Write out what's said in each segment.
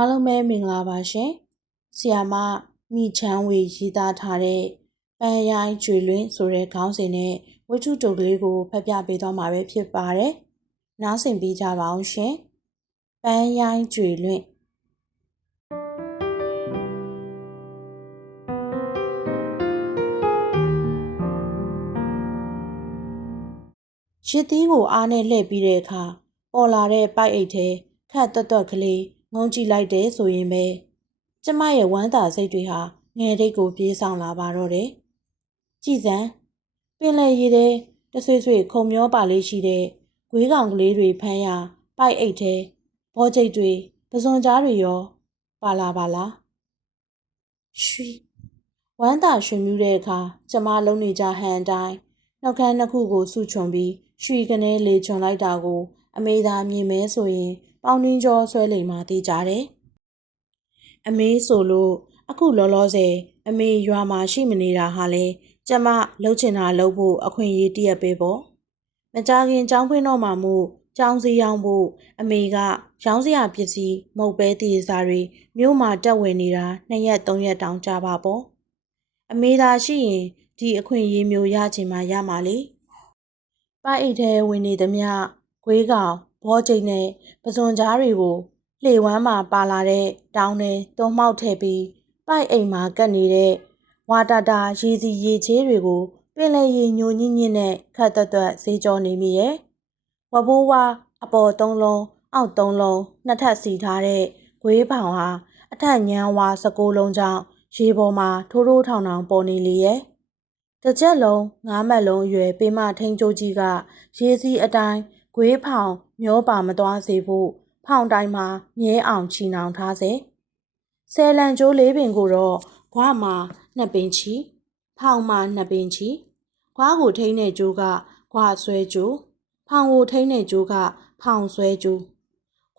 အားလုံးပဲမင်္ဂလာပါရှင်။ဆီယာမမိချမ်းဝေရေးသားထားတဲ့ပန်းရိုင်းကျွေလွင်းဆိုတဲ့ခေါင်းစဉ်နဲ့ဝတ္ထုတုပ်ကလေးကိုဖတ်ပြပေးသွားမှာပဲဖြစ်ပါတယ်။နားဆင်ပေးကြပါအောင်ရှင်။ပန်းရိုင်းကျွေလွင်းရစ်သီးကိုအားနဲ့လှည့်ပြီးတဲ့အခါပေါ်လာတဲ့ပိုက်အိတ်ထဲခတ်တွတ်တွတ်ကလေး ငုံကြည့်လိုက်တယ်ဆိုရင်ပဲကျမရဲ့ဝမ်းသာစိတ်တွေဟာငယ်တိတ်ကိုပြေးဆောင်လာပါတော့တယ်။ကြည်စံပင်လယ်ရည်တဲ့တဆွေဆွေခုံမျောပါလေးရှိတဲ့ဂွေးကောင်ကလေးတွေဖမ်းရပိုက်အိတ်ထဲဘောကျိတ်တွေပစွန်ကြားတွေရောပါလာပါလား။ရွှီဝမ်းသာရွှင်မြူးတဲ့အခါကျမလုံးနေကြဟန်အတိုင်းနှုတ်ခမ်းနှစ်ခုကိုစုချွန်ပြီးရွှီကနေလေချွန်လိုက်တာကို အမေသာမြင်မဲဆိုရင် ပေါင်းနှင်းကျော်ဆွဲလိမ်မှသိကြတယ်။အမေဆိုလို့အခုလောလောဆယ်အမေရွာမှာရှိမနေတာဟာလေကျမလှုပ်ချင်တာလှုပ်ဖို့အခွင့်အရေးတရက်ပဲပေါ့။မကြခင်ចောင်းဖွင့်တော့မှမို့ចောင်းစီရောင်းဖို့အမေကရောင်းစရာပစ္စည်းမုတ်ပဲတည်စားတွေမြို့မှာတက်ဝင်နေတာနှစ်ရက်သုံးရက်တောင်ကြာပါပေါ့။အမေသာရှိရင်ဒီအခွင့်အရေးမျိုးရချင်မှရမှာလေ။ပိုက်အိတ်ထဲဝင်နေသမျှဂွေးကောင် ဘောကျိတ်နဲ့ပစွန်ကြားတွေကိုလှေဝမ်းမှာပါလာတဲ့တောင်းနဲ့သွုံမှောက်ထည့်ပြီးပိုက်အိမ်မှာကတ်နေတဲ့ဝါတာတာရေစီရေချေးတွေကိုပင်လယ်ရေညိုညင်းညင်းနဲ့ခတ်သက်သက်ဈေးကြောနေမိရဲ့ဝဘိုးဝါအပေါ်သုံးလုံးအောက်သုံးလုံးနှစ်ထပ်စီထားတဲ့ဂွေးပေါင်ဟာအထက်ညံဝါ16လုံးကြောင့်ရေပေါ်မှာထိုးထိုးထောင်ထောင်ပေါ်နေလေရဲ့တစ်ချက်လုံးငါးမက်လုံးရွယ်ပေမထိန်ချိုးကြီးကရေစီးအတိုင်းဂွေးဖောင် မျောပါမသွားစေဖို့ဖောင်တိုင်းမှာမြဲအောင်ချီနှောင်ထားစေဆယ်လံကျိုးလေးပင်ကိုတော့ဘွားမှာနှစ်ပင်ချီဖောင်မှာနှစ်ပင်ချီခွားကိုထိန်းတဲ့ကျိုးကခွားဆွဲကျိုးဖောင်ကိုထိန်းတဲ့ကျိုးကဖောင်ဆွဲကျိုး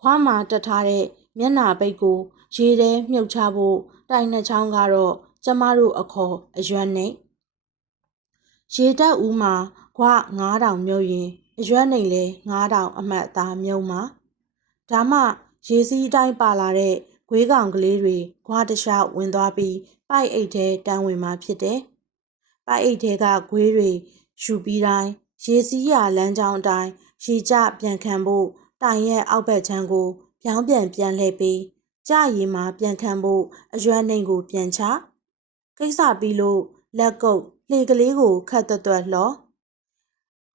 ခွားမှာတက်ထားတဲ့မျက်နာပိတ်ကိုရေထဲမြုပ်ချဖို့တိုင်နှချောင်းကတော့ကျမတို့အခေါ်အရွက်နဲ့ရေတက်ဦးမှာခွား9000မြုပ်ရင် အရွက်နေလဲ9000အမှတ်သားမြုံမှာဒါမှရေစီးအတိုင်းပါလာတဲ့ဂွေးကောင်ကလေးတွေခွားတခြားဝင်သွားပြီးပိုက်အိတ်ထဲတန်းဝင်มาဖြစ်တယ်။ပိုက်အိတ်ထဲကဂွေးတွေယူပြီးတိုင်းရေစီးရလမ်းကြောင်းအတိုင်းရေကျပြန်ခံဖို့တိုင်ရဲ့အောက်ဘက်ချမ်းကိုပြောင်းပြန်ပြန်လှည့်ပြီးကြရီမှာပြန်ခံဖို့အရွက်နှိမ်ကိုပြန်ချကိစ္စပြီးလို့လက်ကုပ်လှေကလေးကိုခတ်သွက်သွက်လှော်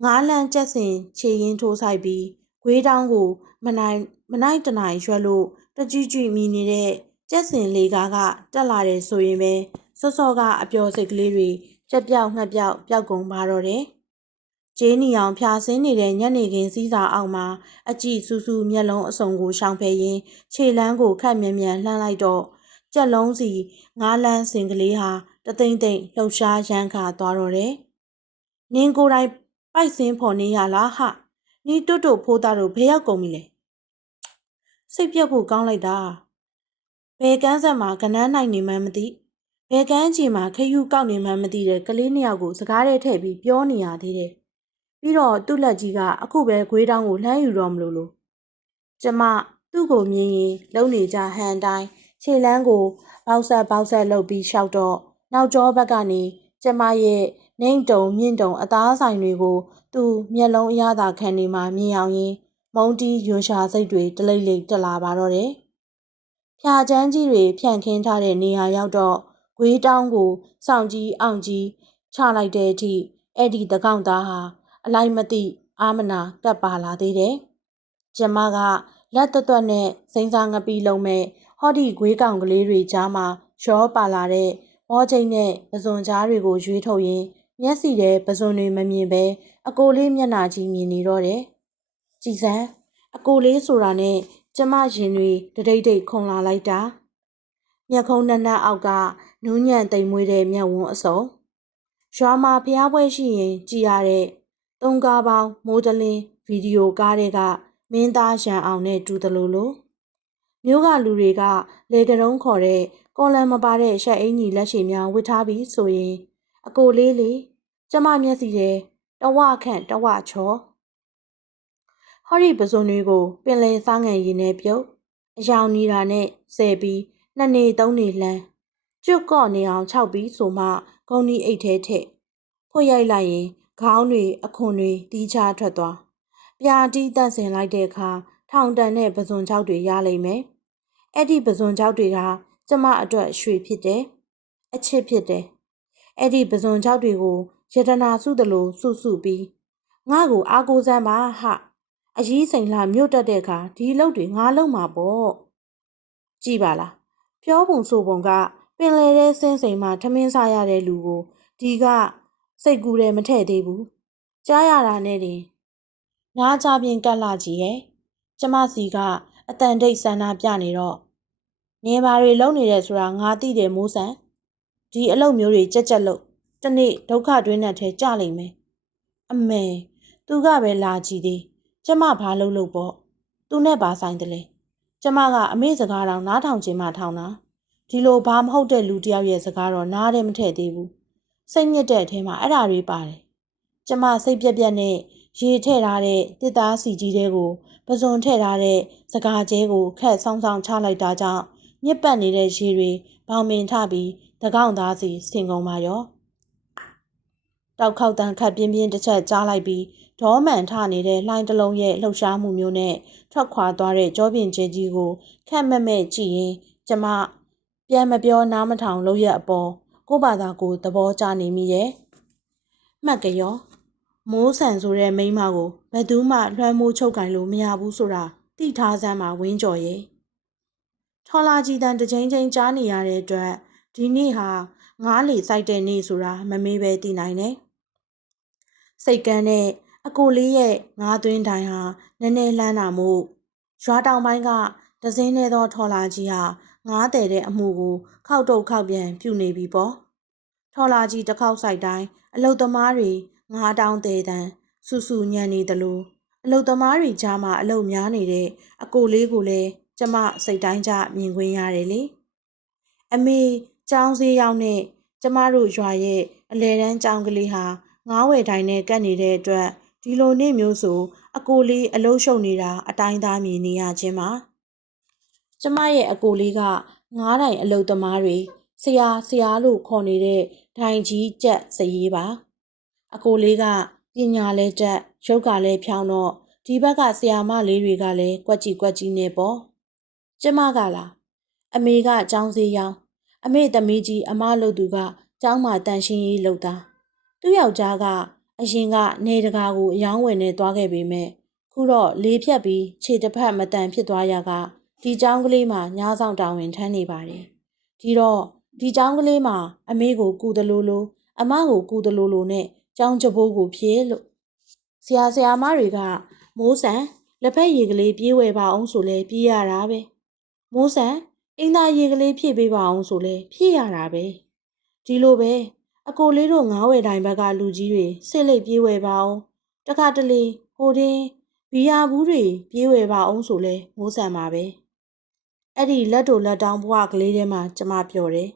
ငားလန်းကျက်စင်ခြေရင်းထိုးဆိုင်ပြီးဂွေးတောင်းကိုမနိုင်မနိုင်တနိုင်ရွက်လို့တကြွကြွမြည်နေတဲ့ကျက်စင်လေးကားကတက်လာတယ်ဆိုရင်ပဲစောစောကအပျော်စိတ်ကလေးတွေကြက်ပြောက်ငှက်ပြောက်ပျောက်ကုန်ပါတော့တယ်။ဂျင်းနီအောင်ဖြာဆင်းနေတဲ့ညနေခင်းစည်းစာအောက်မှာအကြည့်စူးစူးမျက်လုံးအစုံကိုရှောင်ဖယ်ရင်းခြေလန်းကိုခတ်မြန်မြန်လှမ်းလိုက်တော့ကြက်လုံးစီငားလန်းစင်ကလေးဟာတသိမ့်သိမ့်လှုပ်ရှားရမ်းခါသွားတော့တယ်။နင်းကိုယ်တိုင် ပိုက်စင်းဖော်နေရလားဟနီးတွတ်တွတ်ဖိုးသားတို့ဘယ်ရောက်ကုန်ပြီလဲစိတ်ပြက်ဖို့ကောင်းလိုက်တာဘယ်ကန်းဆက်မှာကနန်းနိုင်နေမှန်းမသိဘယ်ကန်းချီမှာခယူကောက်နေမှန်းမသိတဲ့ကလေးနှစ်ယောက်ကိုစကားထဲထည့်ပြီးပြောနေရသေးတယ်ပြီးတော့သူ့လက်ကြီးကအခုပဲဂွေးတောင်းကိုလှမ်းယူတော့မလို့လို့ကျမသူ့ကိုမြင်ရင်လုံနေကြဟန်တိုင်းခြေလန်းကိုပေါက်ဆက်ပေါက်ဆက်လှုပ်ပြီးရှောက်တော့နောက်ကျောဘက်ကနေကျမရဲ့ နှိမ်တုံမြင့်တုံအသားဆိုင်တွေကို သူ့မျက်လုံးအရသာခံနေမှမြင်အောင်ရင်မုံတီးယွန်ရှာစိတ်တွေတလိမ့်လိမ့်တက်လာပါတော့တယ်။ဖြာချမ်းကြီးတွေဖြန့်ခင်းထားတဲ့နေရာရောက်တော့ဂွေးတောင်းကိုစောင့်ကြီးအောင်ကြီးချလိုက်တဲ့အထိအဲ့ဒီတကောင်သားဟာအလိုက်မသိအာမနာကပ်ပါလာသေးတယ်။ကျမကလက်သွက်သွက်နဲ့စိမ့်စားငပီးလုံးမဲ့ဟော့ဒီဂွေးကောင်ကလေးတွေကြားမှာရောပါလာတဲ့မောချိန်နဲ့ပဇွန်ကြားတွေကိုရွေးထုတ်ရင်း မျက်စီထဲပဇွန်တွေမမြင်ပဲအကိုလေးမျက်နှာကြီးမြင်နေတော့တယ်။ကြည်စံအကိုလေးဆိုတာနဲ့ကျမရင်တွေတဒိတ်ဒိတ်ခုံလာလိုက်တာ။မျက်ခုံးနှက်နှက်အောက်ကနူးညံ့တိမ်မွေးတဲ့မျက်ဝန်းအစုံ။ရွာမှာဖျားပွဲရှိရင်ကြည်ရတဲ့သုံးကားပေါင်းမိုးတလင်းဗီဒီယိုကားတွေကမင်းသားရန်အောင်နဲ့တူတယ်လို့လို့မျိုးကလူတွေကလေကရုံးခေါ်တဲ့ကော်လန်မပါတဲ့ရှက်အင်ကြီးလက်ရှိများဝစ်ထားပြီးဆိုရင် အကိုလေးလေးကျမမျက်စီထဲတဝခန့်တဝချောဟောဒီပစုံတွေကို ပင်လယ်စားငံရည်နဲ့ပြုတ်အယောင်နေတာနဲ့ဆယ်ပြီးနှစ်နေသုံးနေလှမ်းကျွတ်ကော့နေအောင်ခြောက်ပြီးဆိုမှဂုံဒီအိတ်ထဲထည့်ဖွက်ရိုက်လိုက်ရင်ခေါင်းတွေအခွန်တွေတီးချထွက်သွားပြာတီးတန့်စင်လိုက်တဲ့အခါထောင်တန်တဲ့ပဇွန်ချောက်တွေရလိမ့်မယ်အဲ့ဒီပဇွန်ချောက်တွေကကျမအတွက်ရွှေဖြစ်တယ်အချစ်ဖြစ်တယ် အဲ့ဒီပဇွန်ချောက်တွေကိုယတနာစုသလိုစုစုပြီးငါ့ကိုအားကိုးစမ်းပါဟအကြီးစိန်လာမြို့တက်တဲ့အခါဒီအလုပ်တွေငါလုပ်မှာပေါ့ကြည်ပါလားပြောပုံဆိုပုံကပင်လေတဲ့စင်းစိန်မှာထမင်းစားရတဲ့လူကိုဒီကစိတ်ကူးတယ်မထည့်သေးဘူးကြားရတာနဲ့တင်ငါကြပြင်ကတ်လာကြီးရဲ့ကျမစီကအတန်တိတ်ဆန္ဒပြနေတော့နေပါတွေလုံနေတယ်ဆိုတာငါသိတယ်မိုးဆန် ဒီအလုပ်မျိုးတွေကြက်ကြက်လို့တနေ့ဒုက္ခတွင်းနဲ့ထဲကြလိမ့်မယ်အမေသူကပဲလာကြည့်သေးကျမဘာလုပ်လို့ပေါ့သူနဲ့ဘာဆိုင်တယ်လဲကျမကအမေစကားတော့နားထောင်ခြင်းမှထောင်တာဒီလိုဘာမဟုတ်တဲ့လူတယောက်ရဲ့စကားတော့နားတယ်မထည့်သေးဘူးစိတ်ညစ်တဲ့အထဲမှာအဲ့ဓာတွေပါတယ်ကျမစိတ်ပြက်ပြက်နဲ့ရေထည့်ထားတဲ့တစ်သားစီကြီးတဲ့ကိုပဇွန်ထည့်ထားတဲ့စကားကျဲကိုခက်ဆောင်းဆောင်းချလိုက်တာကြောင့်ညစ်ပတ်နေတဲ့ရေတွေဘောင်ပင်ထပြီး တကောင့်သားစီဆင်ကုန်ပါရောတောက်ခောက်တန်ခတ်ပြင်းပြင်းတစ်ချက်ကြားလိုက်ပြီးဒေါမှန်ထနေတဲ့လှိုင်းတစ်လုံးရဲ့လှုပ်ရှားမှုမျိုးနဲ့ထွက်ခွာသွားတဲ့ကြောပြင်ကျဲကြီးကိုခက်မက်မဲ့ကြည့်ရင်ကျမပြန်မပြောနားမထောင်လို့ရအပေါ်ကိုဘာသာကိုသဘောကျနေမိရဲ့မှတ်ကြရောမိုးဆန်ဆိုတဲ့မိန်းမကိုဘယ်သူမှလွှမ်းမိုးချုပ်ကင်လို့မရဘူးဆိုတာသိထားစမ်းမှာဝင်းကြော်ရဲ့ထော်လာကြီးတန်တစ်ချိန်ချိန်ကြားနေရတဲ့အတွက် ဒီနေ့ဟာငားလေစိုက်တဲ့နေ့ဆိုတာမမေးပဲသိနိုင်တယ်စိတ်ကန်းနဲ့အကိုလေးရဲ့ငားသွင်းတိုင်းဟာနည်းနည်းလှမ်းတာမို့ရွာတောင်ပိုင်းကဒဇင်းနေသောထော်လာကြီးဟာငားတဲ့တဲ့အမှုကိုခောက်တုတ်ခောက်ပြန်ပြုနေပြီပေါ့ထော်လာကြီးတစ်ခေါက်ဆိုင်တိုင်းအလုတ်သမားတွေငားတောင်းတဲ့တန်းဆူဆူညံနေသလိုအလုတ်သမားတွေကြားမှာအလုတ်များနေတဲ့အကိုလေးကိုလည်းကျမစိတ်တိုင်းကြမြင်ခွင့်ရတယ်လေအမေ ကျောင်းစေးရောက်နဲ့ကျမတို့ရွာရဲ့အလဲတန်းကျောင်းကလေးဟာငားဝယ်တိုင်းနဲ့ကပ်နေတဲ့အတွက်ဒီလိုနေ့မျိုးဆို အကိုလေးအလုံးရှုံနေတာအတိုင်းသားမြင်နေရခြင်းပါကျမရဲ့အကိုလေးကငားတိုင်းအလုံးသမားတွေဆရာဆရာလို့ခေါ်နေတဲ့ဒိုင်ကြီးကြက်စရေးပါ အကိုလေးကပညာလဲကြက်ရုပ်ကလည်းဖြောင်းတော့ဒီဘက်ကဆရာမလေးတွေကလည်းကွက်ကြီးကွက်ကြီးနေပေါ့ကျမကလားအမေကចောင်းစေးရောင် အမေသမီးကြီးအမလုပ်သူကကျောင်းမှာတန်ရှင်းရေးလုပ်တာသူ့ယောက်ျားကအရင်ကနေတကာကိုအယောင်းဝင်နေသွားခဲ့ပေမဲ့ခုတော့လေးဖြတ်ပြီးခြေတစ်ဖက်မတန်ဖြစ်သွားရကဒီကျောင်းကလေးမှာညဆောင်တာဝန်ထမ်းနေပါတယ်ဒီတော့ဒီကျောင်းကလေးမှာအမေကိုကူတလူလူအမကိုကူတလူလူနဲ့ကျောင်းချဘိုးကိုဖြည့်လို့ဆရာဆရာမတွေကမိုးဆန်လက်ဖက်ရည်ကလေးပြေးဝယ်ပါအောင်ဆိုလဲပြေးရတာပဲမိုးဆန် အင်းသားရေကလေးဖြည့်ပေးပါအောင်ဆိုလဲဖြည့်ရတာပဲဒီလိုပဲအကိုလေးတို့ငားဝယ်တိုင်းဘက်ကလူကြီးတွေစစ်လိပ်ပြေးဝယ်ပါအောင်တခါတလေဟိုတင်းဘီယာဘူးတွေပြေးဝယ်ပါအောင်ဆိုလဲမိုးဆန်ပါပဲအဲ့ဒီလက်တို့လက်တောင်းဘဝကလေးထဲမှာကျမပြောတယ်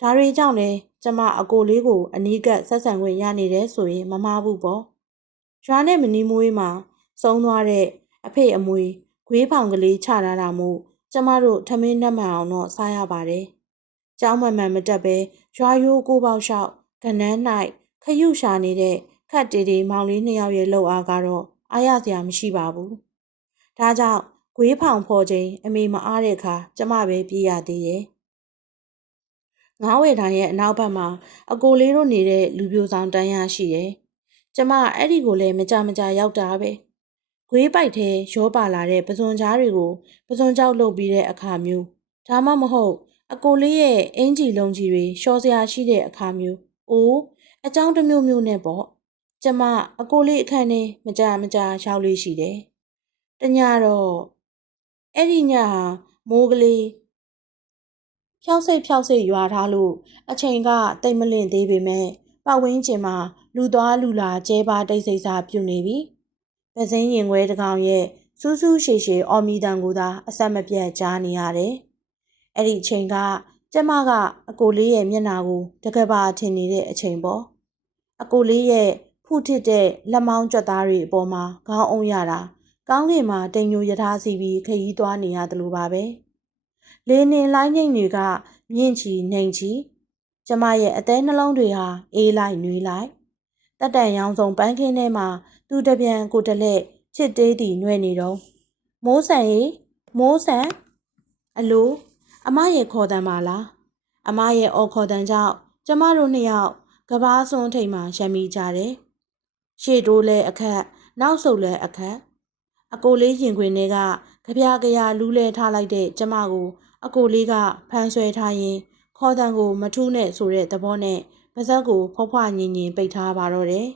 ဒါတွေကြောင့်လဲကျမအကိုလေးကိုအနီးကပ်ဆက်ဆံခွင့်ရနေတယ်ဆိုရင်မမှားဘူးပေါ့ရွာနဲ့မနီမွေးမှာစုံသွားတဲ့အဖေအမွေဂွေးဖောင်ကလေးချထားတာမို့ ကျမတို့ထမင်းနှက်မှန်အောင်တော့စားရပါတယ်။ကျောင်းမှန်မှန်မတက်ပဲရွာရိုးကိုပေါက်လျှောက်ကနန်း၌ခရုရှာနေတဲ့ခတ်တီတီမောင်လေးနှစ်ယောက်ရဲ့လှုပ်အားကတော့အားရစရာမရှိပါဘူး။ဒါကြောင့်ဂွေးဖောင်ဖော်ချိန်အမေမအားတဲ့အခါကျမပဲပြေးရသေးရဲ့။ငားဝယ်တိုင်းရဲ့အနောက်ဘက်မှာအကိုလေးတို့နေတဲ့လူပြိုဆောင်တန်းရရှိရဲ့။ကျမအဲ့ဒီကိုလည်းမကြမကြရောက်တာပဲ။ ဂွေးပိုက်ထဲရောပါလာတဲ့ပဇွန်ကြားတွေကိုပဇွန်ကြောက်လုပ်ပြီးတဲ့အခါမျိုးဒါမှမဟုတ် အကိုလေးရဲ့အင်ကြီးလုံးကြီးတွေရှော်စရာရှိတဲ့အခါမျိုးအိုးအကြောင်းတစ်မျိုးမျိုးနဲ့ပေါ့ကျမအကိုလေးအခန်းထဲမကြမကြရောက်လေးရှိတယ်တညတော့အဲ့ဒီညဟာမိုးကလေးဖြောက်စိတ်ဖြောက်စိတ်ရွာထားလို့အချိန်ကတိတ်မလင့်သေးပေမဲ့ပတ်ဝန်းကျင်မှာလူသွားလူလာကျဲပါတိတ်ဆိတ်စာပြုနေပြီ။။ ပစင်းရင်ခွဲတကောင်ရဲ့စူးစူးရှည်ရှည်အော်မီတန်ကိုသာအဆက်မပြတ်ကြားနေရတယ်။အဲ့ဒီအချိန်ကကျမကအကိုလေးရဲ့မျက်နှာကိုတကဘာထင်နေတဲ့အချိန်ပေါ့။အကိုလေးရဲ့ဖုထစ်တဲ့လက်မောင်းကြွက်သားတွေအပေါ်မှာခေါင်းအုံရတာကကောင်းကင်မှာတိမ်ညိုရထားစီပြီးခရီးသွားနေရတယ်လို့ပါပဲလေနေလိုင်းငိမ့်တွေကမြင့်ချီနှိမ်ချီကျမရဲ့အသေးနှလုံးတွေဟာအေးလိုက်နှွေးလိုက်တက်တန်ရောင်စုံပန်းခင်းထဲမှာ သူတပြန်ကိုတလက်ချစ်သေးသည်နှွဲ့နေတော့မိုးဆန်ရေမိုးဆန်အလိုအမရဲ့ခေါ်တံပါလားအမရဲ့အော်ခေါ်တံကြောင့်ကျမတို့နှစ်ယောက်ကဘားစွန်းထိန်မှရှမ်းမိကြတယ်ရှေ့တိုးလဲအခက်နောက်ဆုတ်လဲအခက်အကိုလေးရင်ခွင်ထဲကကြပြကြရလူးလဲထားလိုက်တဲ့ကျမကို အကိုလေးကဖမ်းဆွဲထားရင် ခေါ်တံကိုမထူးနဲ့ဆိုတဲ့သဘောနဲ့ပါဇက်ကိုဖွားဖွားညင်ညင်ပိတ်ထားပါတော့တယ်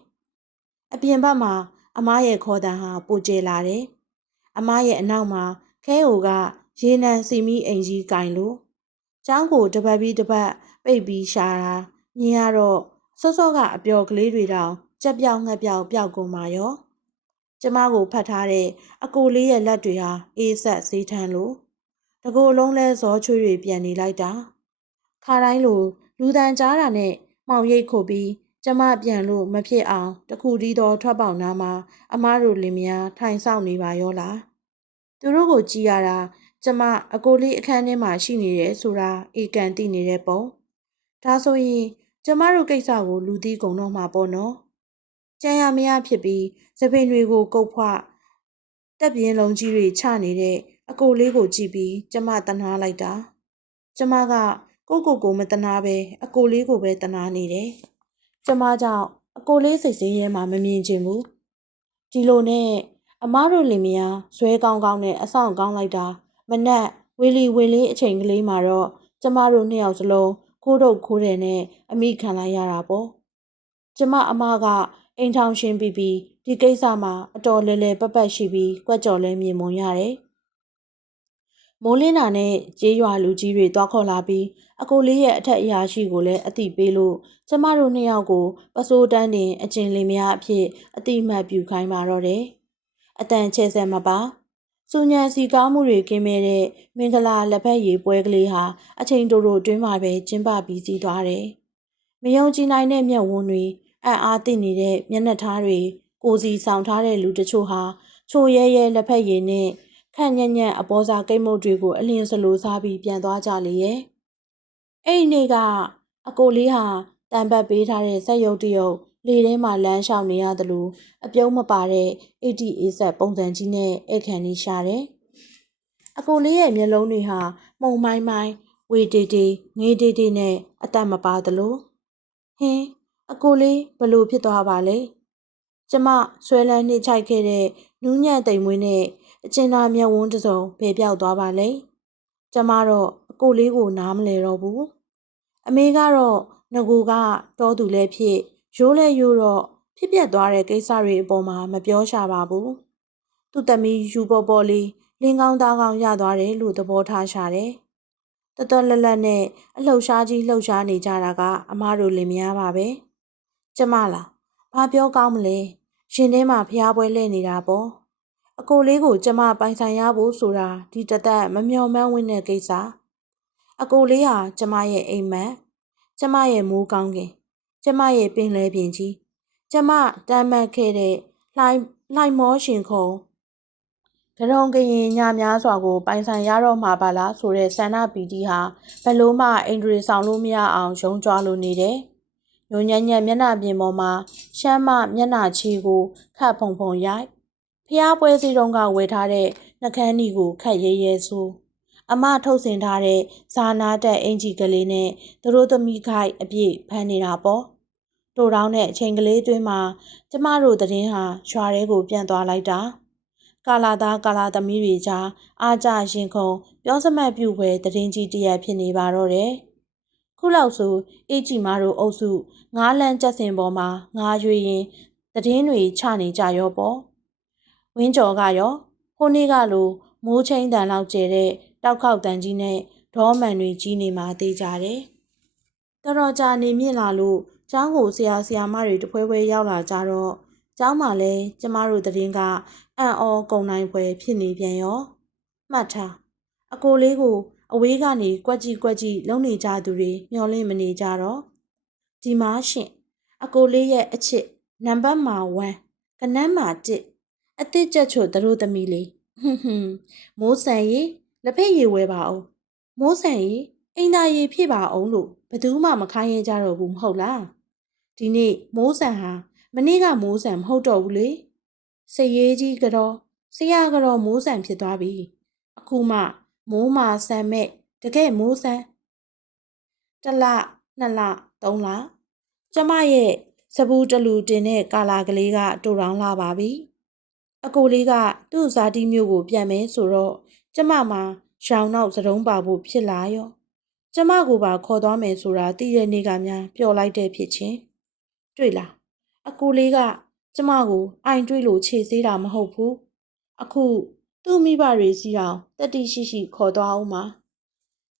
အပြင်ဘက်မှာ အမရဲ့ခေါ်တံဟာပိုကျလာတယ်အမရဲ့အနောက်မှာခဲဟိုကရေနံစီမီအိမ်ကြီးကင်လို့ចောင်းကိုတပတ်ပြီးတပတ်ပိတ်ပြီးရှာတာမြင်ရတော့စောစောကအပျော်ကလေးတွေတောင်ကြက်ပြောင်ငှက်ပြောင်ပျောက်ကုန်ပါရောကျမကိုဖတ်ထားတဲ့အကိုလေးရဲ့လက်တွေဟာအေးဆက်စေးထမ်းလို့တကိုယ်လုံးလဲဇောချွေးတွေပြန်နေလိုက်တာခါတိုင်းလိုလူတန်ကြားတာနဲ့မှောင်ရိပ်ခုတ်ပြီး ကျမပြန်လို့မဖြစ်အောင်တခုတည်းသောထွက်ပေါက်နားမှာအမားတို့လင်မယားထိုင်ဆောင်နေပါရောလားသူတို့ကိုကြည်ရတာကျမအကိုလေးအခန်းထဲမှာရှိနေတယ်ဆိုတာအေကန်သိနေတဲ့ပုံဒါဆိုရင်ကျမတို့ကိစ္စကိုလူသိကုန်တော့မှာပေါ့နော်ကြံရမရဖြစ်ပြီးသပင်တွေကိုကုတ်ဖွတက်ပြင်းလုံးကြီးတွေချနေတဲ့အကိုလေးကိုကြည့်ပြီးကျမတနာလိုက်တာ ကျမကကိုကိုကိုမတနာပဲအကိုလေးကိုပဲတနာနေတယ် ကျမကြောင့်အကိုလေးစိတ်ဆင်းရဲမှမမြင်ချင်ဘူးဒီလိုနဲ့အမားတို့လင်မယားဇွဲကောင်းကောင်းနဲ့အဆောင်ကောင်းလိုက်တာမနက်ဝေလီဝေလေးအချိန်ကလေးမှာတော့ကျမတို့နှစ်ယောက်စလုံးခိုးထုတ်ခိုးတယ်နဲ့အမိခံလိုက်ရတာပေါ့ကျမအမကအိမ်ထောင်ရှင်ပြီးပြီးဒီကိစ္စမှာအတော်လဲလဲပက်ပတ်ရှိပြီးကွက်ကြော်လဲမြင်မုံရတယ် မိုးလင်းတာနဲ့ကြေးရွာလူကြီးတွေတွားခေါ်လာပြီးအကိုလေးရဲ့အထက်အရာရှိကိုလည်းအတိပေးလို့ကျမတို့နှစ်ယောက်ကိုပစိုးတန်းတင်အကျင်လင်မယားအဖြစ်အတိမတ်ပြုခိုင်းပါတော့တယ်။အတန်ချဲဆက်မပါ။စူညံစီကောင်းမှုတွေကင်းမဲ့တဲ့မင်္ဂလာလက်ဖက်ရည်ပွဲကလေးဟာအချိန်တိုတိုတွင်းမှာပဲကျင်းပပြီးစီးသွားတယ်။မယုံကြည်နိုင်တဲ့မျက်ဝန်းတွေအံ့အားသင့်နေတဲ့မျက်နှာသားတွေကိုစီဆောင်ထားတဲ့လူတချို့ဟာချိုရဲရဲလက်ဖက်ရည်နဲ့ ခန့်ညံ့ညံ့အပေါ်စာကိတ်မုတ်တွေကိုအလင်းစလိုစားပြီးပြန်သွားကြလေရဲ့အဲ့ဒီနေ့ကအကိုလေးဟာတန်ပတ်ပေးထားတဲ့စက်ရုပ်တရုပ်လေထဲမှာလမ်းလျှောက်နေရသလိုအပြုံးမပါတဲ့ ATA ဆက်ပုံစံကြီးနဲ့ဧကန်လေးရှာတယ်အကိုလေးရဲ့မျက်လုံးတွေဟာမှုံမိုင်းမိုင်းဝေတေတေငေးတေတေနဲ့အသက်မပါသလိုဟင်းအကိုလေးဘလို့ဖြစ်သွားပါလဲကျမဆွဲလန်းနှိချိုက်ခဲ့တဲ့နူးညံ့သိမ်မွေးနဲ့ အကျဉ်းသားမျက်ဝန်းတစ်စုံဘယ်ပြောက်သွားပါလဲကျမတော့အကိုလေးကိုနားမလဲတော့ဘူးအမေကတော့ငကူကတောသူလည်းဖြစ်ရိုးလဲရိုးတော့ဖြစ်ပျက်သွားတဲ့ကိစ္စတွေအပေါ်မှာမပြောရှာပါဘူးသူ့သမီးယူပေါ်ပေါ်လေးလင်းကောင်းသားကောင်းရသွားတယ်လို့သဘောထားရှာတယ်တော်တော်လက်လက်နဲ့အလှရှားကြီးလှုပ်ရှားနေကြတာကအမားတို့လင်မယားပါပဲကျမလားဘာပြောကောင်းမလဲရှင်ထဲမှာဖျားပွဲလဲနေတာပေါ့ အကိုလေးကိုကျမပိုင်ဆိုင်ရဖို့ဆိုတာဒီတသက်မမျှော်မှန်းဝင်းတဲ့ကိစ္စအကိုလေးဟာကျမရဲ့အိမ်မက်ကျမရဲ့မိုးကောင်းကင် ကျမရဲ့ပင်လယ်ပြင်ကြီးကျမတမ်းမှတ်ခဲ့တဲ့လှိုင်းလှိုင်းမောရှင်ခုံကရုံကရင်ညများစွာကို ပိုင်ဆိုင်ရတော့မှာပါလားဆိုတဲ့ဆန္ဒပီတိဟာဘလို့မှအင်ဒရီဆောင်လို့မရအောင်ရုံးကြွားလို့နေတယ်။ညဉ့်ညံ့ညံ့မျက်နှာပြင်ပေါ်မှာရှမ်းမမျက်နှာချီကိုခတ်ဖုံဖုံရိုက် ဖျားပွဲစီတုံးကဝယ်ထားတဲ့နှကန်းနီကိုခတ်ရဲရဲဆိုအမထုတ်စင်ထားတဲ့ဇာနာတက်အင်ဂျီကလေးနဲ့သူတို့သမီးခိုက်အပြည့်ဖမ်းနေတာပေါ့တိုတောင်းတဲ့အချိန်ကလေးတွင်းမှာကျမတို့တည်င်းဟာရွာထဲကိုပြန်သွားလိုက်တာကာလာသားကာလာသမီးတွေကြားအားကြရင်ခုန်ပြောစမတ်ပြုဖွယ်တည်င်းကြီးတရက်ဖြစ်နေပါတော့တယ်ခုလောက်ဆိုအေးကြီးမားတို့အုပ်စုငားလန်းကြက်စင်ပေါ်မှာငားရွေရင်တည်င်းတွေချနေကြရောပေါ့ ဝင်းကျော်ကရောဟိုနေ့ကလိုမိုးချင်းတန်လောက်ကျဲတဲ့တောက်ခေါက်တန်ကြီးနဲ့ဒေါမှန်တွေကြီးနေမှသေးကြတယ်။တော်တော်ကြာနေမြင့်လာလို့ကျောင်းကိုဆရာဆရာမတွေတဖွဲဖွဲရောက်လာကြတော့ကျောင်းမှာလဲကျမတို့တည်င်းကအံ့ဩကုံနိုင်ပွဲဖြစ်နေပြန်ရောမှတ်ထားအကိုလေးကိုအဝေးကနေကွက်ကြီးကွက်ကြီးလုံနေကြသူတွေမျောလင့်မနေကြတော့ဒီမှာရှင်အကိုလေးရဲ့အချစ်နံပါတ်မှာ1ကနန်းမှာ1 အသစ်ကြက်ချိုသူတို့သမီးလေးဟွန်းဟွန်းမိုးဆန်ရီလက်ဖက်ရည်ဝဲပါအောင်မိုးဆန်ရီအိမ်သားရည်ဖြစ်ပါအောင်လို့ဘယ်သူမှမခိုင်းရကြတော့ဘူးမဟုတ်လားဒီနေ့မိုးဆန်ဟာမနေ့ကမိုးဆန်မဟုတ်တော့ဘူးလေစရေးကြီးကတော့ဆရာကတော့မိုးဆန်ဖြစ်သွားပြီအခုမှမိုးမာဆန်မဲ့တကယ်မိုးဆန်တစ်လနှစ်လသုံးလကျမရဲ့စပူးတလူတင်တဲ့ကာလာကလေးကတူတောင်းလာပါပြီ အကိုလေးကသူ့ဇာတိမျိုးကို ပြန်မယ်ဆိုတော့ကျမမှာရောင်နောက်စတုံးပါဖို့ဖြစ်လာရောကျမကိုပါခေါ်သွားမယ်ဆိုတာသိတဲ့နေ့ကများပျော်လိုက်တဲ့ဖြစ်ချင်းတွေ့လားအကိုလေးကကျမကိုအိုင်တွေးလို့ခြေဆေးတာမဟုတ်ဘူးအခုသူ့မိဘတွေစီအောင်တတိရှိရှိခေါ်သွားအောင်ပါ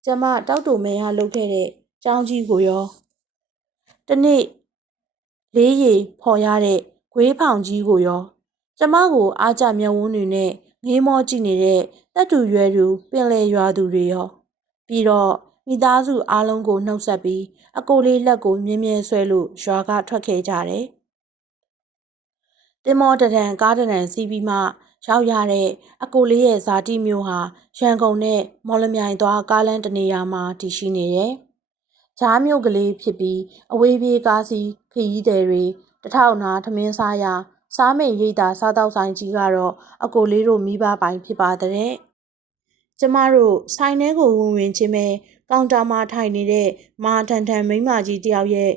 ကျမတောက်တူမဲဟာလုပ်ခဲ့တဲ့ကျောင်းကြီးကိုရောတနေ့လေးရီဖော်ရတဲ့ဂွေးဖောင်ကြီးကိုရော ကျမကိုအားကြမျက်ဝန်းတွေနဲ့ငေးမောကြည့်နေတဲ့တက်တူရွယ်သူပင်လေရွာသူတွေရော ပြီးတော့မိသားစုအားလုံးကိုနှုတ်ဆက်ပြီးအကိုလေးလက်ကိုမြင်းမြဲဆွဲလို့ရွာကထွက်ခဲ့ကြတယ်။တင်မောတရံကားတရံစီးပြီးမှရောက်ရတဲ့အကိုလေးရဲ့ဇာတိမျိုးဟာရန်ကုန်နဲ့မော်လမြိုင်သွားကားလမ်းတနေရာမှာတည်ရှိနေတယ်။ဂျားမျိုးကလေးဖြစ်ပြီးအဝေးပြေးကားစီးခရီးသည်တွေတထောက်နာထမင်းစားရ စားမိန်ရိတ်တာစားတောက်ဆိုင်ကြီးကတော့အကိုလေးတို့မိဘပိုင်ဖြစ်ပါတဲ့။ကျမတို့ဆိုင်ထဲကိုဝင်ဝင်ချင်းပဲကောင်တာမှာထိုင်နေတဲ့မာထန်ထန်မိန်းမကြီးတယောက်ရဲ့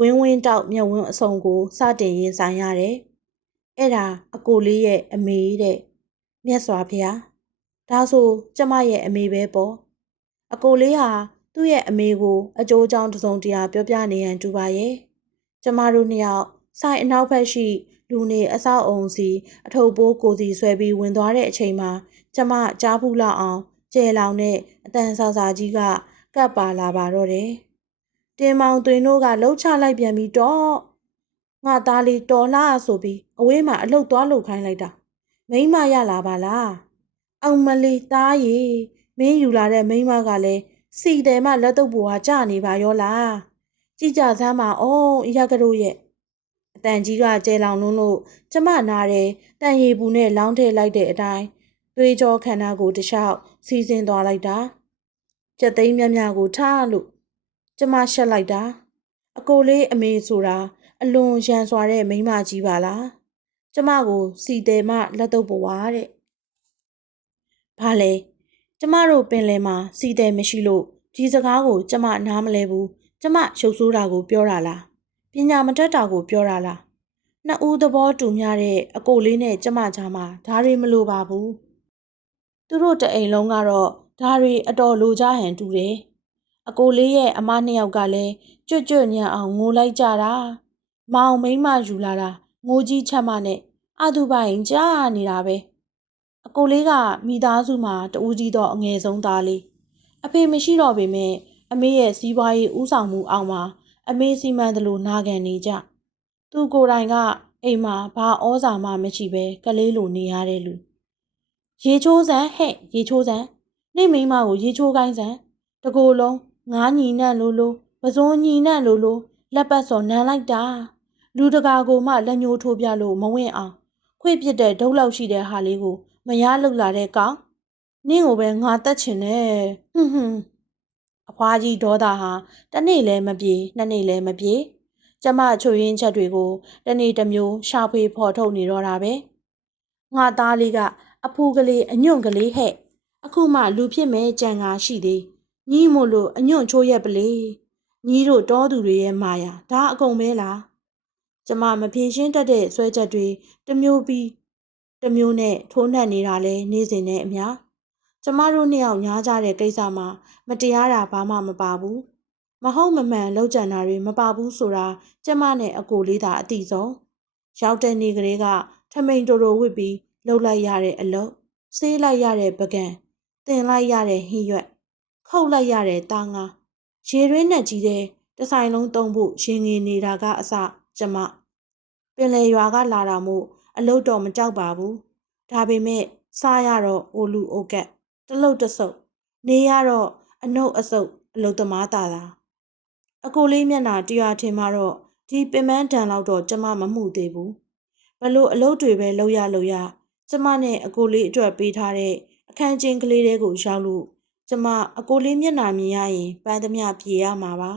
ဝင်းဝင်းတောက်မျက်ဝန်းအစုံကိုစတင်ရင်ဆိုင်ရတယ်။အဲ့ဒါအကိုလေးရဲ့အမေတဲ့မြတ်စွာဘုရားဒါဆိုကျမရဲ့အမေပဲပေါ့အကိုလေးဟာသူ့ရဲ့အမေကိုအကျိုးကြောင့်တစုံတရာပြောပြနေရန်တူပါရဲ့ကျမတို့နှစ်ယောက်ဆိုင်အနောက်ဘက်ရှိ လူနေအဆောက်အုံစီအထုပ်ပိုးကိုစီဆွဲပြီးဝင်သွားတဲ့အချိန်မှာကျမကြားဖူးလောက်အောင်ကျဲလောင်တဲ့အတန်ဆာဆာကြီးကကပ်ပါလာပါတော့တယ်။တင်မောင်သွင်းတို့ကလှုပ်ချလိုက်ပြန်ပြီးတော့ငါသားလေးတော်လာဆိုပြီးအဝေးမှာအလုတ်သွားလှုပ်ခိုင်းလိုက်တာမိမရလာပါလားအောင်မလေးသားရီမင်းယူလာတဲ့မိမကလည်းစီတယ်မှလက်တော့ဘူဟာကြနေပါရောလားကြည်ကြစမ်းပါအောင်ရကတို့ရဲ့ အတန်ကြီးကကျဲလောင်လွန်းလို့ကျမနာတယ်တန်ရီဘူးနဲ့လောင်းထည့်လိုက်တဲ့အတိုင်းသွေးကြောခန္ဓာကိုတခြားစီးဆင်းသွားလိုက်တာကြက်သိမ်းမြမြကိုထားလို့ကျမရှက်လိုက်တာ အကိုလေးအမေဆိုတာအလွန်ရန်စွာတဲ့မိမကြီးပါလားကျမကိုစီတယ်မှလက်တော့ဘွားတဲ့ဘာလဲကျမတို့ပင်လယ်မှာစီတယ်မရှိလို့ဒီစကားကို ကျမနားမလဲဘူးကျမရှုပ်ဆိုးတာကိုပြောတာလား ပညာမတတ်တာကိုပြောတာလားနှစ်ဦးသဘောတူမျှတဲ့အကိုလေးနဲ့ကျမကြားမှာဒါတွေမလိုပါဘူးသူတို့တအိမ်လုံးကတော့ဒါတွေအတော်လိုကြဟန်တူတယ်အကိုလေးရဲ့အမနှစ်ယောက်ကလည်းကြွကြွညံအောင်ငိုလိုက်ကြတာမောင်မိမယူလာတာငိုကြီးချက်မနဲ့အတူပိုင်ကြားနေတာပဲအကိုလေးကမိသားစုမှာတူးကြီးတော့အငယ်ဆုံးသားလေးအဖေမရှိတော့ပေမဲ့အမေရဲ့စီးပွားရေးဥဆောင်မှုအောက်မှာ အမေစီမံတယ်လို့နာခံနေကြသူကိုယ်တိုင်ကအိမ်မှာဘာဩဇာမှမရှိပဲကလေးလိုနေရတဲ့လူရေချိုးစမ်းဟဲ့ရေချိုးစမ်းနေမိမကိုရေချိုးကိုင်းစမ်းတကိုယ်လုံးငားညီနန့်လိုလိုပဇွန်ညီနန့်လိုလိုလက်ပတ်စော်နမ်းလိုက်တာလူတကာကိုမှလက်ညှိုးထိုးပြလို့မဝင့်အောင်ခွေ့ပြစ်တဲ့ဒုတ်လောက်ရှိတဲ့ဟာလေးကိုမရလုလာတဲ့ကောင်နင့်ကိုပဲငါတက်ချင်တယ်ဟွန်းဟွန်း အဖွားကြီးဒေါသဟာတနေ့လဲမပြေနှစ်နေ့လဲမပြေကျမချိုရင်းချက်တွေကိုတနေ့တစ်မျိုးရှာဖွေဖော်ထုတ်နေတော့တာပဲငါသားလေးကအဖူကလေးအညွန့်ကလေးဟဲ့အခုမှလူဖြစ်မဲ့ကြံကားရှိသေးညီမို့လို့အညွန့်ချိုးရက်ပလေညီတို့တောသူတွေရဲ့မာယာဒါအကုန်ပဲလားကျမမဖြေရှင်းတတ်တဲ့ဆွဲချက်တွေတစ်မျိုးပြီးတစ်မျိုးနဲ့ထိုးနှက်နေတာလဲနေစဉ်နဲ့အမျှ ကျမတို့နှစ်ယောက်ညားကြတဲ့ကိစ္စမှာမတရားတာဘာမှမပါဘူးမဟုတ်မမှန်လောက်ကြံတာတွေမပါဘူးဆိုတာကျမနဲ့အကိုလေးသာအတိဆုံးရောက်တဲ့နေ့ကလေးကထမိန်တိုတိုဝစ်ပြီးလှုပ်လိုက်ရတဲ့အလုပ်ဆေးလိုက်ရတဲ့ပကံတင်လိုက်ရတဲ့ဟင်းရွက် ခုတ်လိုက်ရတဲ့တာငါရေရင်းနဲ့ကြီးတဲ့တဆိုင်လုံးတုံးဖို့ရင်ငင်နေတာကအစကျမပင်လေရွာကလာတာမို့အလုတ်တော့မကြောက်ပါဘူးဒါပေမဲ့စားရတော့အိုလူအိုကက် တလုတ်တဆုပ်နေရတော့အနှုတ်အဆုပ်အလုတ်သမားတာတာအကိုလေးမျက်နှာတရားထင်မှတော့ဒီပင်မန်းတန်လောက်တော့ကျမမမှုသေးဘူးဘလို့အလုပ်တွေပဲလုပ်ရလုပ်ရကျမနဲ့အကိုလေးအတွက်ပေးထားတဲ့အခန်းချင်းကလေးတွေကိုရောက်လို့ကျမအကိုလေးမျက်နှာမြင်ရရင်ပန်းသမျှပြေရမှာပါ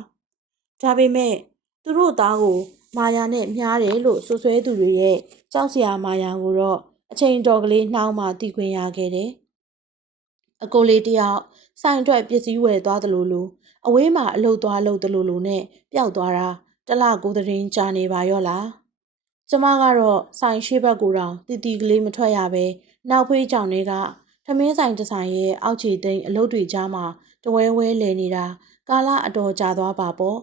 ဒါပေမဲ့သူတို့သားကိုမာယာနဲ့မြားတယ်လို့ဆွဆွဲသူတွေရဲ့ကြောက်စရာမာယာကိုတော့အချိန်တော်ကလေးနှောင်းမှတည်ခွင့်ရခဲ့တယ် အကိုလေးတယောက်ဆိုင်အတွက်ပစ္စည်းဝယ်သွားသလိုလိုအဝေးမှာအလုတ်သွားလို့တလိုလိုနဲ့ပျောက်သွားတာတလကိုသတရင်ကြာနေပါရော့လားကျမကတော့ဆိုင်ရှိဘက်ကိုတောင်တီတီကလေးမထွက်ရပဲနောက်ဖေးကြောင်တွေကထမင်းဆိုင်တစ်ဆိုင်ရဲ့အောက်ခြေသိမ်းအလုတ်တွေကြားမှာတဝဲဝဲလဲနေတာကာလအတော်ကြာသွားပါပေါ့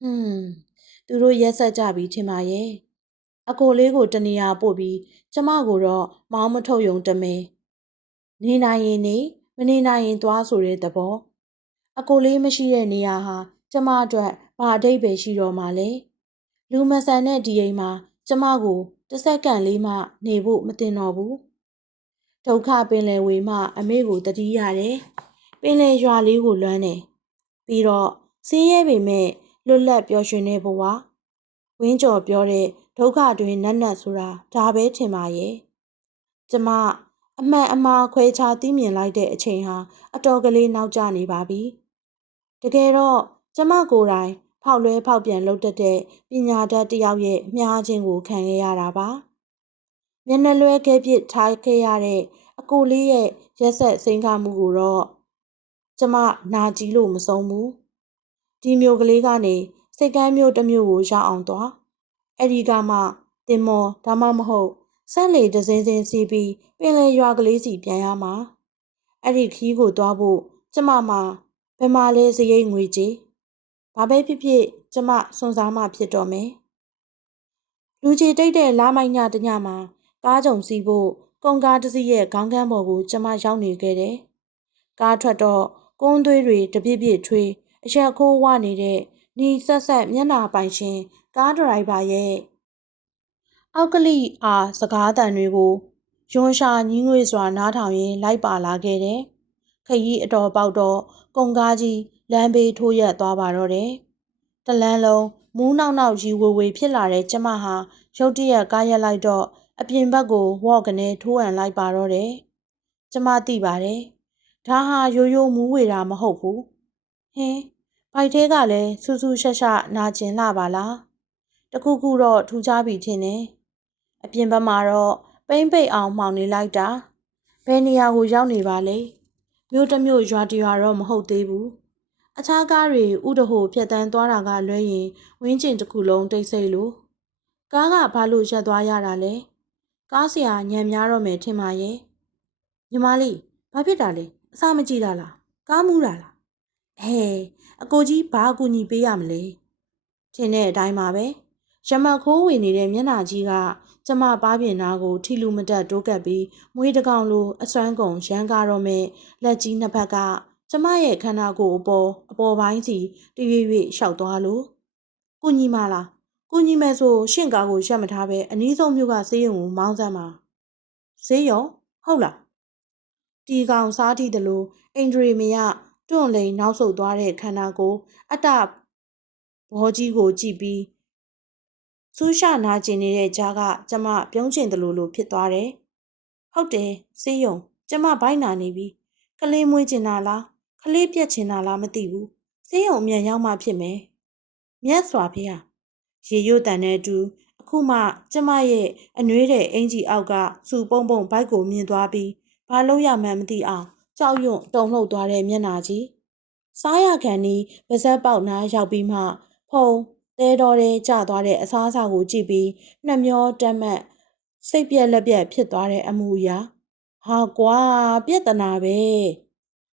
ဟွန်းသူတို့ရက်ဆက်ကြပြီထင်ပါရဲ့အကိုလေးကိုတနေရာပို့ပြီးကျမကိုတော့မောင်းမထုတ်ယုံတမင်နေနိုင်ရင်နေ မနေနိုင်ရင်သွားဆိုတဲ့သဘောအကိုလေးမရှိတဲ့နေရာဟာကျမအတွက်ဘာအတိတ်ပဲရှိတော့မှလဲလူမဆန်တဲ့ဒီအိမ်မှာကျမကိုတစ်စက္ကန့်လေးမှနေဖို့မတင်တော့ဘူးဒုက္ခပင်လယ်ဝေမှအမေကိုတတိရတယ်ပင်လယ်ရွာလေးကိုလွမ်းတယ်ပြီးတော့စင်းရဲပေမဲ့လွတ်လပ်ပျော်ရွှင်တဲ့ဘဝဝင်းကျော်ပြောတဲ့ဒုက္ခတွင်နတ်နတ်ဆိုတာဒါပဲထင်ပါရဲ့ကျမ အမှန်အမှားခွဲခြားသိမြင်လိုက်တဲ့အချိန်ဟာအတော်ကလေးနောက်ကျနေပါပြီတကယ်တော့ကျမကိုယ်တိုင်ဖောက်လွဲဖောက်ပြန်လုပ်တတ်တဲ့ပညာတတ်တစ်ယောက်ရဲ့မျှားခြင်းကိုခံခဲ့ရတာပါမျက်နှလွဲခဲ့ပြစ်ထားခဲ့ရတဲ့အကိုလေးရဲ့ရက်ဆက်စိန်ခမှုကိုတော့ကျမနာကြည့်လို့မဆုံးဘူးဒီမျိုးကလေးကနေစိတ်ကမ်းမျိုးတစ်မျိုးကိုရောက်အောင်သွားအဲ့ဒီကမှတင်မော်ဒါမှမဟုတ် ဆက်လေဒစင်းစင်းစီးပြီးပင်လယ်ရွာကလေးစီပြန်ရမှာအဲ့ဒီခီးကိုသွားဖို့ကျမမှာဘယ်မှာလဲစရိတ်ငွေကြီးဘာပဲဖြစ်ဖြစ်ကျမစွန်စားမှဖြစ်တော့မယ်လူကြီးတိတ်တဲ့လာမိုင်းညတညမှာကားကြုံစီးဖို့ကုန်ကားတစ်စီးရဲ့ခေါင်းကန်းပေါ်ကိုကျမရောက်နေခဲ့တယ်ကားထွက်တော့ကုန်းသွေးတွေတပြည့်ပြည့်ထွေးအရက်ခိုးဝနေတဲ့နီဆက်ဆက်မျက်နာပိုင်ရှင်ကားဒရိုင်ဘာရဲ့ အောက်ကလိအားစကားတန်တွေကိုယွန်ရှာညီးငွေစွာနားထောင်ရင်းလိုက်ပါလာခဲ့တယ်။ခရီးအတော်ပေါက်တော့ကုံကားကြီးလမ်းဘေးထိုးရက်သွားပါတော့တယ်။တလန်းလုံးမူးနောက်နောက်ရီဝေဝေဖြစ်လာတဲ့ကျမဟာရုတ်တရက်ကားရက်လိုက်တော့အပြင်ဘက်ကိုဝေါ့ကနေထိုးအံလိုက်ပါတော့တယ်။ကျမသိပါတယ်။ဒါဟာရိုးရိုးမူးဝေတာမဟုတ်ဘူး။ဟင်းဘိုက်သေးကလည်းစူးစူးရှက်ရှက်နာကျင်လာပါလား။တခုခုတော့ထူးခြားပြီထင်တယ်။ အပြင်ဘက်မှာတော့ပိမ့်ပိတ်အောင်မှောင်နေလိုက်တာ။ဘယ်နေရာကိုရောက်နေပါလဲ။မြို့တစ်မြို့ရွာတရွာတော့မဟုတ်သေးဘူး။အခြားကားတွေဥဒဟိုဖြတ်တန်းသွားတာကလွဲရင်ဝင်းကျင်တစ်ခုလုံးတိတ်ဆိတ်လို့ကားကဘာလို့ရက်သွားရတာလဲ။ကားဆရာညံများတော့မယ်ထင်ပါရဲ့။ညီမလေးဘာဖြစ်တာလဲ။အစာမကြည့်တာလား။ကားမူးတာလား။ဟဲအကိုကြီးဘာအကူညီပေးရမလဲ။ထင်တဲ့အတိုင်းပါပဲ။ရမခိုးဝင်နေတဲ့မျက်နှာကြီးက ကျမပါးပြင်နာကိုထီလူမတက်တိုးကပ်ပြီးမွေးတကောင်လိုအစွမ်းကုန်ရမ်းကားတော့မဲ့လက်ကြီးနှစ်ဖက်ကကျမရဲ့ခန္ဓာကိုယ်အပေါ်အပေါ်ပိုင်းစီတရွေ့ရွေ့ရှောက်သွားလို့ကိုညီမလားကိုညီမဲဆိုရှင့်ကားကိုရက်မထားပဲအနည်းဆုံးမြို့ကဆေးရုံကိုမောင်းစမ်းပါဆေးရုံဟုတ်လားတီကောင်စားတိတလို့အင်ဒရီမယတွန့်လိန်နောက်ဆုတ်သွားတဲ့ခန္ဓာကိုယ်အတ္တဘောကြီးကိုကြည့်ပြီး စူးရှနာကျင်နေတဲ့ကြားကကျမပြုံးချင်တယ်လို့လို့ဖြစ်သွားတယ်။ဟုတ်တယ်စေးယုံကျမဘိုက်နာနေပြီ။ကလေးမွေးချင်တာလားကလေးပြက်ချင်တာလားမသိဘူး။စေးယုံအမြန်ရောက်မှဖြစ်မယ်။မြတ်စွာဘုရားရေရွတ်တန်တဲ့အတူအခုမှကျမရဲ့အနှွေးတဲ့အင်ကြီးအောက်ကစူပုံပုံဘိုက်ကိုမြင်သွားပြီးဘာလို့ရမှန်းမသိအောင်ကြောက်ရွံ့တုန်လှုပ်သွားတဲ့မျက်နှာကြီးစားရခံဒီပါဇက်ပေါက်နားရောက်ပြီးမှဖုံ တဲတော်ထဲကျသွားတဲ့အစားအစာကိုကြည့်ပြီးနှမျောတက်မှတ်စိတ်ပြက်လက်ပြက်ဖြစ်သွားတဲ့အမှုအရာဟာကွာပြက်တနာပဲ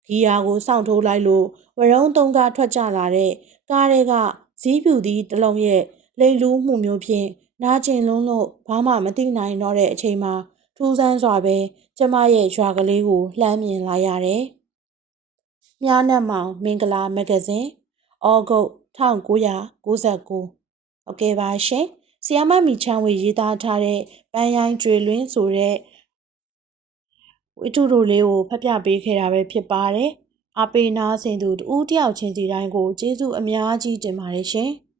ဂီယာကိုစောင့်ထိုးလိုက်လို့ဝရုံးသုံးကားထွက်ကြလာတဲ့ကားတွေကဇီးဖြူသီးတစ်လုံးရဲ့လိမ်လူးမှုမျိုးဖြင့်နာကျင်လုံးလို့ဘာမှမသိနိုင်တော့တဲ့အချိန်မှာထူးဆန်းစွာပဲကျမရဲ့ရွာကလေးကိုလှမ်းမြင်လာရတယ်။မြားနတ်မောင်မင်္ဂလာမဂ္ဂဇင်းဩဂုတ် 1999ဟုတ်ကဲ့ပါရှင်။ဆီယမမီချမ်းဝေရေးသားထားတဲ့ပန်းရိုင်းကျွေလွင်းဆိုတဲ့ဝိတုတို့လေးကိုဖတ်ပြပေးခဲ့တာပဲဖြစ်ပါတယ်။အပေနာစင်သူတူတယောက်ချင်းစီတိုင်းကိုကျေးဇူးအများကြီးတင်ပါတယ်ရှင်။